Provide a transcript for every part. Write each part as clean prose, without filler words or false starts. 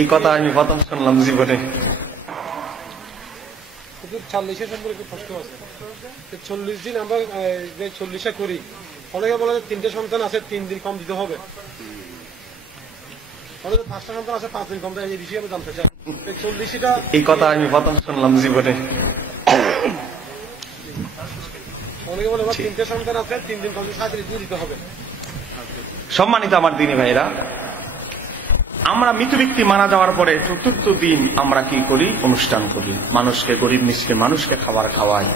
এই কথা আমি প্রথম শুনলাম জীবনে। 40 সম্পর্কে প্রশ্ন আছে। 40 দিন আমরা যে 40 করি, অনেকে বলে যে 3টে সন্তান আছে 3 দিন কম দিতে হবে, অনেকে 5টা সন্তান আছে 5 দিন কম দেয়। এই বিষয়ে আমি জানতে চাই। 40টা এই কথা আমি প্রথম শুনলাম জীবনে। অনেকে বলে 3টে সন্তান আছে 3 দিন কম 37 দিন দিতে হবে। সম্মানিত আমার দিনী ভাইরা, আমরা মৃত ব্যক্তি মারা যাওয়ার পরে 4র্থ দিন আমরা কি করি? অনুষ্ঠান করি, মানুষকে, গরিব মিসকিন মানুষকে খাবার খাওয়াই।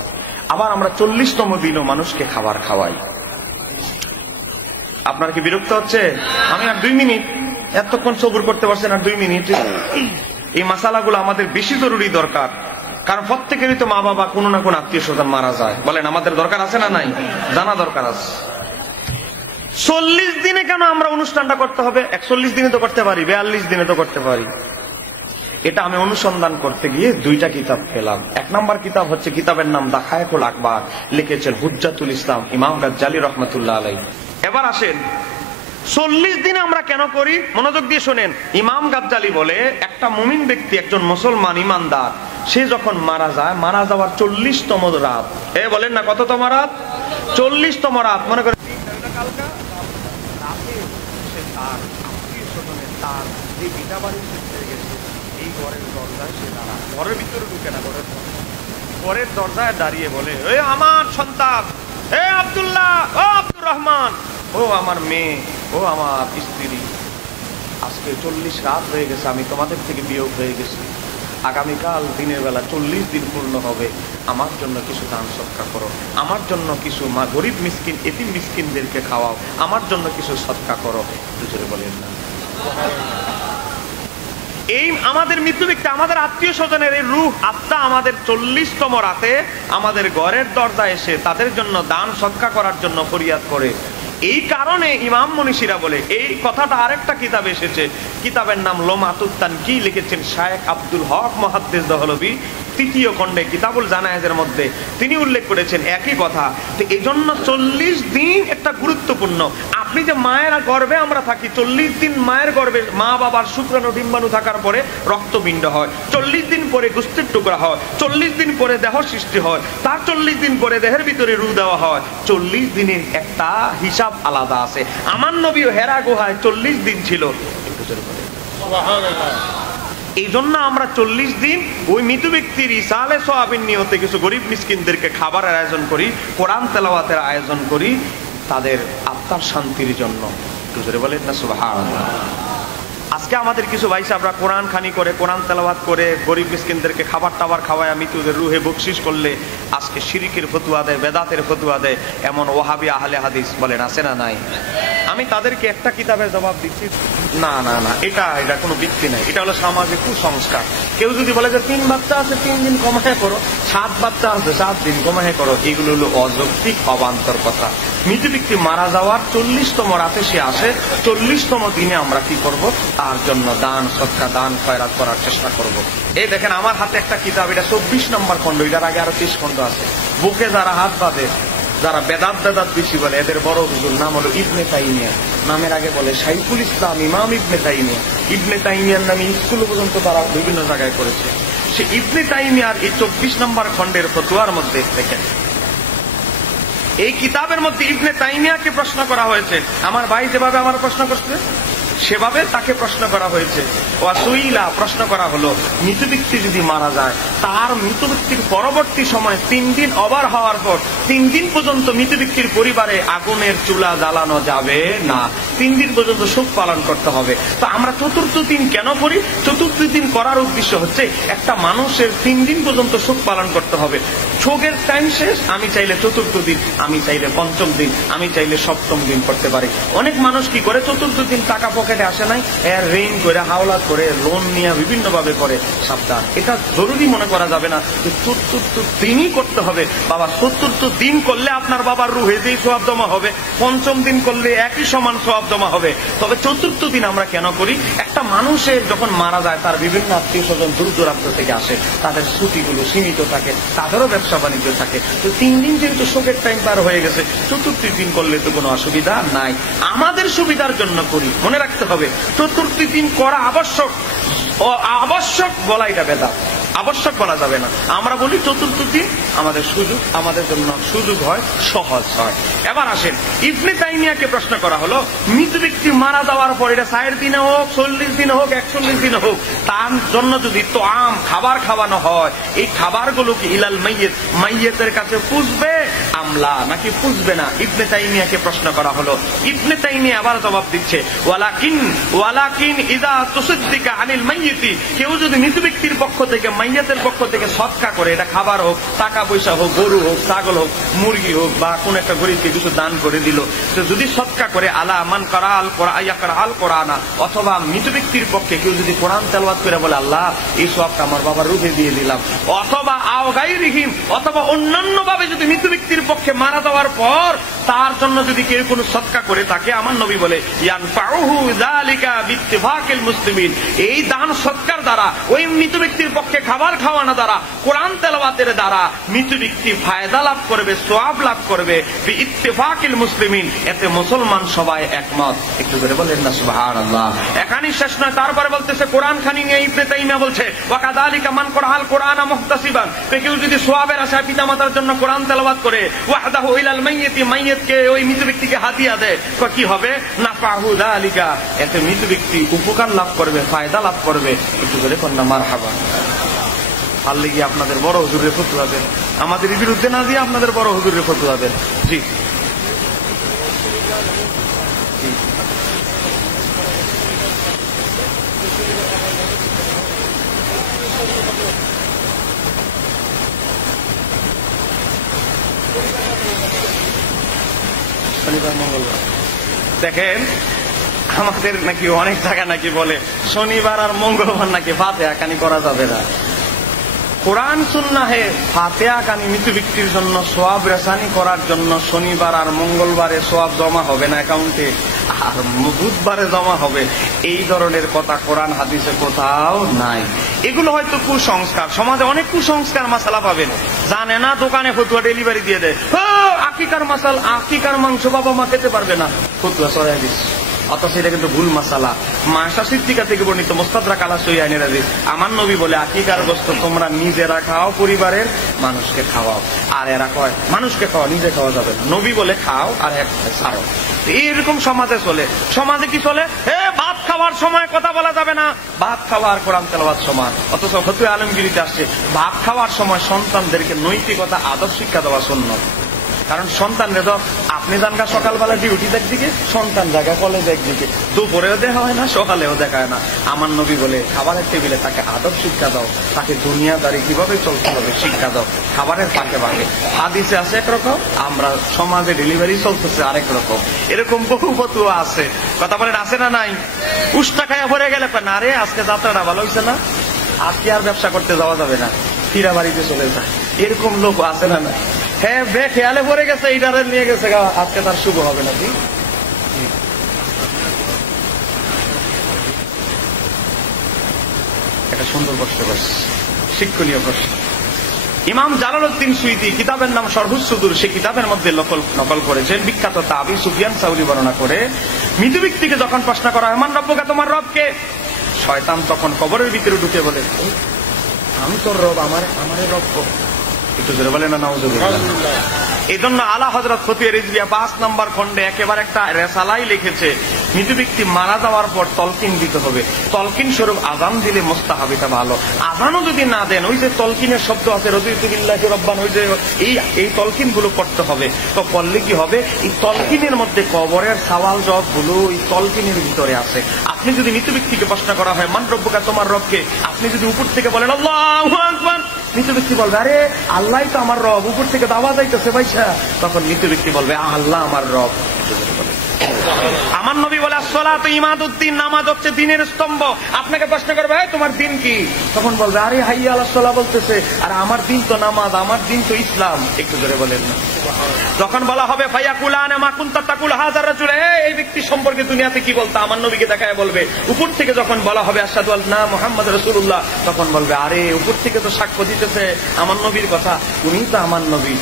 আবার আমরা 40তম দিনও মানুষকে খাবার খাওয়াই। আপনার কি বিরক্ত হচ্ছে? আমি আর 2 মিনিট, এতক্ষণ সবুর করতে পারছেন আর 2 মিনিট? এই মাসালাগুলো আমাদের বেশি জরুরি দরকার, কারণ প্রত্যেকেরই তো মা বাবা কোনো না কোনো আত্মীয় স্বজন মারা যায়। বলেন আমাদের দরকার আছে না নাই? জানা দরকার আছে। 40 দিনে কেন আমরা অনুষ্ঠানটা করতে হবে? 41 দিনে তো করতে পারি, 42 দিনে তো করতে পারি। এটা আমি অনুসন্ধান করতে গিয়ে 2টা কিতাব পেলাম। 1 নম্বর কিতাব হচ্ছে, কিতাবের নাম দাখায়েকুল আকবার, লিখেছেন হুজ্জাতুল ইসলাম ইমাম গাজ্জালী রাহমাতুল্লাহ আলাইহি। এবার আসেন 40 দিনে আমরা কেন করি? মনোযোগ দিয়ে শোনেন। ইমাম গাজ্জালী বলে, একটা মুমিন ব্যক্তি, একজন মুসলমান ইমানদার, সে যখন মারা যায়, মারা যাওয়ার 40তম রাত, বলেন না কততম রাত? 40তম রাত। মনে করেন ঘরের ভিতরে ঢুকে না, ঘরের দরজায় দাঁড়িয়ে বলে, আমার সন্তান, আব্দুল্লাহ, ও আব্দুর রহমান, ও আমার মেয়ে, ও আমার স্ত্রী, আজকে 40 রাত হয়ে গেছে, আমি তোমাদের থেকে বিয়োগ হয়ে গেছি। আগামীকাল দিনের বেলা 40 দিন পূর্ণ হবে, আমার জন্য কিছু দান সদকা করো, আমার জন্য কিছু গরিব মিসকিন এতিম মিসকিনদেরকে খাওয়াও, আমার জন্য কিছু সদকা করো। দুজনে বলেন না? এই আমাদের মৃত্যু ব্যক্তি, আমাদের আত্মীয় স্বজনের এই রূহ আত্মা আমাদের 40তম রাতে আমাদের ঘরের দরজায় এসে তাদের জন্য দান সদকা করার জন্য ফরিয়াদ করে। এই কারণে ইমাম মনীষীরা বলে, এই কথাটা আরেকটা কিতাবে এসেছে, কিতাবের নাম লোমাতুত তানকি, লিখেছেন শায়েখ আব্দুল হক মুহাদ্দিস দহলভী, 3য় খণ্ডে কিতাবুল জানায়েজের মধ্যে তিনি উল্লেখ করেছেন একই কথা। তো এই জন্য 40 দিন একটা গুরুত্বপূর্ণ। আপনি যে মায়ের গর্ভে আমরা থাকি, 40 দিন মায়ের গর্ভে মা বাবার শুক্রাণু ডিম্বাণু থাকার পরে রক্তপিণ্ড হয়, 40 দিন পরে গোস্তের টুকরা হয়, 40 দিন পরে দেহ সৃষ্টি হয়, তার 40 দিন পরে দেহের ভিতরে রূহ দেওয়া হয়। 40 দিনের একটা হিসাব আলাদা আছে। আমার নবীও হেরা গুহায় 40 দিন ছিল। এই জন্য আমরা 40 দিন ওই মৃত ব্যক্তির ইসালে সওয়াবের নিয়তে কিছু গরিব মিসকিনদেরকে খাবারের আয়োজন করি, কোরআন তেলাওয়াতের আয়োজন করি, তাদের আত্মার শান্তির জন্য। বলেন না সুবহানাল্লাহ। আজকে আমাদের কিছু ভাই সাহেবরা কোরআন খানি করে, কোরআন তেলাওয়াত করে, গরিব মিসকিনদেরকে খাবার টাবার খাওয়ায় মৃত্যুদের রুহে বকশিশ করলে আজকে শিরিকের ফতুয়া দেয়, বেদাতের ফতুয়া দেয়, এমন ওয়াহাবি আহলে হাদিস বলেন আছে না নাই? আমি তাদেরকে একটা কিতাবের জবাব দিচ্ছি, না না না, এটা কোনো ভিত্তি নাই, এটা হলো সামাজিক কুসংস্কার। কেউ যদি বলে যে 3 বাচ্চা আছে 3 দিন কমায় করো, 7 বাচ্চা আছে 7 দিন কমায় করো, এগুলো হলো অযৌক্তিক অবান্তর কথা। মৃত ব্যক্তি মারা যাওয়ার 40তম রাতে সে আসে, 40তম দিনে আমরা কি করব? তার জন্য দান সদকা, দান খয়রাত করার চেষ্টা করব। এই দেখেন আমার হাতে একটা কিতাব, এটা 24 নম্বর খণ্ড, এটার আগে আরো 30 খণ্ড আছে। বুকে যারা হাত বাঁধে, যারা বেদাত বেশি বলে, এদের বড় হুজুর নাম হলো ইবনে তাইমিয়া। নামের আগে বলে শাইখুল ইসলাম ইমাম ইবনে তাইমিয়া। ইবনে তাইমিয়ার নামে স্কুল পর্যন্ত তারা বিভিন্ন জায়গায় করেছে। সে ইবনে তাইমিয়ার এই 24 নম্বর খণ্ডের ফতোয়ার মধ্যে দেখেন, এই কিতাবের মধ্যে ইবনে তাইমিয়াকে প্রশ্ন করা হয়েছে। আমার ভাই যেভাবে আমার প্রশ্ন করছে সেভাবে তাকে প্রশ্ন করা হয়েছে। ওয়াসুইলা, প্রশ্ন করা হলো, মৃত ব্যক্তি যদি মারা যায়, তার মৃত ব্যক্তির পরবর্তী সময় 3 দিন ওভার হওয়ার পর 3 দিন পর্যন্ত মৃত ব্যক্তির পরিবারে আগুনের চুলা জ্বালানো যাবে না, 3 দিন পর্যন্ত শোক পালন করতে হবে। তো আমরা 4র্থ দিন কেন করি? 4র্থ দিন করার উদ্দেশ্য হচ্ছে একটা মানুষের 3 দিন পর্যন্ত শোক পালন করতে হবে। শোকের টাইম শেষ, আমি চাইলে 4র্থ দিন, আমি চাইলে 5ম দিন, আমি চাইলে 7ম দিন করতে পারি। অনেক মানুষ কি করে, 4র্থ দিন টাকা পকেটে আসে নাই, এর ঋণ করে, হাওলাত করে, লোন নিয়ে বিভিন্ন ভাবে করে। সাবধান, এটা জরুরি মনে করা যাবে না যে 4র্থ দিনই করতে হবে। বাবা 4র্থ দিন করলে আপনার বাবার রুহে যেই সওয়াব জমা হবে, 5ম দিন করলে একই সমান সওয়াব জমা হবে। তবে 4র্থ দিন আমরা কেন করি? একটা মানুষের যখন মারা যায় তার বিভিন্ন আত্মীয় স্বজন দূর দূরান্ত থেকে আসে, তাদের ছুটিগুলো সীমিত থাকে, তাদেরও ব্যবসা বাণিজ্য থাকে। তো 3 দিন যেহেতু শোকের টাইম পার হয়ে গেছে, চতুর্থী দিন করলে তো কোনো অসুবিধা নাই, আমাদের সুবিধার জন্য করি। মনে রাখতে হবে চতুর্থী দিন করা আবশ্যক, আবশ্যক বলা এটা বেদাত, আবশ্যক বলা যাবে না। আমরা বলি চতুর্থ দিন আমাদের সুযোগ, আমাদের জন্য সুযোগ হয়, সহজ হয়। এবার আসেন, ইবনে তাইমিয়াকে প্রশ্ন করা হলো, মৃত ব্যক্তি মারা যাওয়ার পর এটা 60 দিনে হোক, 40 দিনে হোক, 41 দিনে হোক, তার জন্য যদি তোয়াম খাবার খাওয়ানো হয়, এই খাবারগুলো কি ইলাল মাইয়িত, মাইয়িতের কাছে পুষবে আমলা নাকি পুষবে না? ইবনে তাইমিয়াকে প্রশ্ন করা হলো। ইবনে তাইমিয়া আবার জবাব দিচ্ছে, ওয়ালাকিন ইযা তুসাদ্দিকা আনিল মাইয়িতি, কেউ যদি মৃত ব্যক্তির পক্ষ থেকে, মাইয়াতের পক্ষ থেকে সদকা করে, এটা খাবার হোক, টাকা পয়সা হোক, গরু হোক, ছাগল হোক, মুরগি হোক, বা কোন একটা গরিবকে কিছু দান করে দিল, সে যদি সদকা করে, আলা মান কারাল কোরআনা, অথবা মৃত ব্যক্তির পক্ষে কেউ যদি কোরআন তেলাওয়াত করে বলে, আল্লাহ এই সওয়াবটা আমার বাবার রূহে দিয়ে দিলাম, অথবা আও গায়রিহিম, অথবা অন্যান্য ভাবে যদি মৃত ব্যক্তির পক্ষে মারা যাওয়ার পর তার জন্য যদি কেউ কোনো সদকা করে থাকে, আমার নবী বলে ইয়ানফাউহু যালিকা বিইত্তিফাকিল মুসলিমিন, এই দান সদকার দ্বারা, ওই মৃত ব্যক্তির পক্ষে খাবার খাওয়ানো দ্বারা, কোরআন তেলাওয়াতের দ্বারা মৃত ব্যক্তি ফায়দা লাভ করবে, সওয়াব লাভ করবে বিইত্তিফাকিল মুসলিমিন, এতে মুসলমান সবাই একমত। একটু করে বলেন না সুবহানাল্লাহ। এখানেই শেষ নয়, তারপরে বলতেছে কোরআন খানি নিয়ে ইবনে তাইমিয়া বলছে, ওয়া কাযালিকা মান করাল কোরআন মুহতাসিবান, কেউ যদি সওয়াবের আশায় পিতামাতার জন্য কোরআন তেলাওয়াত করে, ওয়াহদাহু ইলাল মাইয়িতি, মাইয়িতকে ওই মৃত ব্যক্তিকে হাদিয়া দেয়, তো কি হবে? নাফাহু যালিকা, এতে মৃত ব্যক্তি উপকার লাভ করবে, ফায়দা লাভ করবে। একটু করে কন্যা মারহাবা। আল্লাহ কি আপনাদের বড় হুজুরের ফতোয়া দেন, আমাদের বিরুদ্ধে না দিয়ে আপনাদের বড় হুজুরের ফতোয়া দেন। জি শনিবার মঙ্গলবার দেখেন, আমাদের নাকি অনেক জায়গা নাকি বলে শনিবার আর মঙ্গলবার নাকি ফাতিহা কানি করা যাবে না। কোরআন সুন্নাহে ফাতিহা কানি মৃত ব্যক্তির জন্য সওয়াব রেসানি করার জন্য শনিবার আর মঙ্গলবারে সওয়াব জমা হবে না অ্যাকাউন্টে, আর বুধবারে জমা হবে, এই ধরনের কথা কোরআন হাদিসে কোথাও নাই। এগুলো হয়তো কুসংস্কার, সমাজে অনেক কুসংস্কার মাসালা পাবেন, জানে না, দোকানে ফতুয়া ডেলিভারি দিয়ে দেয়, আকিকার মাসাল, আকিকার মাংস বাবা মা খেতে পারবে না, ফতুয়া সরাই দিচ্ছে। অথচ এটা কিন্তু ভুল মাসালা। মাশা সিদ্দিকা থেকে বর্ণিত মুস্তাদরাক আলা সহিহাইনের হাদিস, আমার নবী বলে, আকিকার গোশত তোমরা নিজেরা খাও, পরিবারের মানুষকে খাওয়াও। আর এরা কয় মানুষকে খাওয়া, নিজে খাওয়া যাবে না। নবী বলে খাও আর এক ছাড়ো। এইরকম সমাজে চলে। সমাজে কি চলে? ভাত খাওয়ার সময় কথা বলা যাবে না, ভাত খাওয়া আর কোরআন তেলাওয়াত সমান। অথচ ফতোয়া আলমগীরিতে আসছে ভাত খাওয়ার সময় সন্তানদেরকে নৈতিকতা, আদব শিক্ষা দেওয়া সুন্নাত। কারণ সন্তানরা তো, আপনি জানগা সকালবেলা ডিউটি একদিকে, সন্তান জায়গা কলেজ একদিকে, দুপুরেও দেখা হয় না, সকালেও দেখা হয় না। আমার নবী বলে খাবারের টেবিলে তাকে আদব শিক্ষা দাও, তাকে দুনিয়াদারি কিভাবে চলতে হবে শিক্ষা দাও, খাবারের পাকে পাকে। হাদিসে আছে একরকম, আমরা সমাজে ডেলিভারি চলতেছে আরেক রকম। এরকম বহু ফতোয়া আছে, কথা বলেন আছে না নাই? উষ্টা খায়া ভরে গেলে না রে আজকে যাত্রাটা ভালো হয়েছে না, আজকে আর ব্যবসা করতে যাওয়া যাবে না, ফিরা বাড়িতে চলে যায়। এরকম লোক আছে না না? হ্যাঁ, খেয়ালে পড়ে গেছে, এইটারে নিয়ে গেছে, আজকে তার শুভ হবে না। কি একটা সুন্দর প্রশ্ন করছে, শিক্ষণীয় প্রশ্ন। ইমাম জালালউদ্দিন সুয়ুতী কিতাবের নাম শরহুস সুদুর, সে কিতাবের মধ্যে নকল করেছেন, বিখ্যাত তাবি সুফিয়ান সাউরি বর্ণনা করে, মৃত ব্যক্তিকে যখন প্রশ্ন করা হয় মান রব্বুকা, তোমার রবকে, শয়তান তখন কবরের ভিতরে ঢুকে বলে, আমি তোর রব, আমার রব। একটু জোরে বলে না নাউজুবিল্লাহ। এই জন্য আলা হযরত ফতুয়া রিজভিয়া 5 নম্বর খণ্ডে একেবারে একটা রেসালাই লিখেছে, মৃত ব্যক্তি মারা যাওয়ার পর তলকিন দিতে হবে। তলকিন স্বরূপ আযান দিলে মুস্তাহাব, এটা ভালো। আযানও যদি না দেন, ওই যে তলকিনের শব্দ আছে রাদিতু বিল্লাহি রাব্বান, ওই যে এই তলকিন গুলো করতে হবে। তো করলে কি হবে, এই তলকিনের মধ্যে কবরের সওয়াল জবাব গুলো এই তলকিনের ভিতরে আছে। আপনি যদি মৃত ব্যক্তিকে প্রশ্ন করা হয় মান রব্বুকা, তোমার রবকে, আপনি যদি উপর থেকে বলেন আল্লাহু আকবার, মৃত ব্যক্তি বলবে আরে আল্লাহ তো আমার রব, উপর থেকে দাওয়া যাইতেছে ভাইসা, তখন মৃত ব্যক্তি বলবে আল্লাহ আমার রব। আমার নবী বলে আসসালাতু ইমাদুদ্দিন, নামাজ হচ্ছে দিনের স্তম্ভ। আপনাকে প্রশ্ন করবে তোমার দিন কি, তখন বলবে আরে হাইয়া আলাস সালাহ বলতেছে, আর আমার দিন তো নামাজ, আমার দিন তো ইসলাম। একটু জোরে বলেন না। যখন বলা হবে ফায়াকুলানা মা কুনতা তাকুল হাযার রাজুল, এই ব্যক্তি সম্পর্কে দুনিয়াতে কি বলতো, আমার নবীকে দেখায় বলবে। উপর থেকে যখন বলা হবে আশহাদু আন্না মুহাম্মাদুর রাসূলুল্লাহ, তখন বলবে আরে উপর থেকে তো সাক্ষ্য দিতেছে আমার নবীর কথা, উনি তো আমার নবী।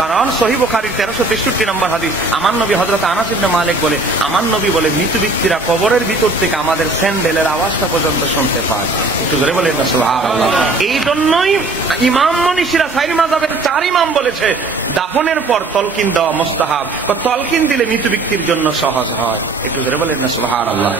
কারণ সহিহ বুখারীর 1363 নম্বর হাদিস, আমার নবী হযরত আনাস ইবনে মালিক বলে, আমার নবী বলে মৃত ব্যক্তিরা কবরের ভিতর থেকে আমাদের স্যান্ডেলের আওয়াজটা পর্যন্ত শুনতে পায়। একটু ধরে বলেন না সুবহানাল্লাহ। এই জন্যই ইমাম মনীষীরা চার মাযহাবের 4 ইমাম বলেছে দাফনের পর তলকিন দেওয়া মুস্তাহাব, বা তলকিন দিলে মৃত ব্যক্তির জন্য সহজ হয়। একটু ধরে বলেন না সুবহানাল্লাহ।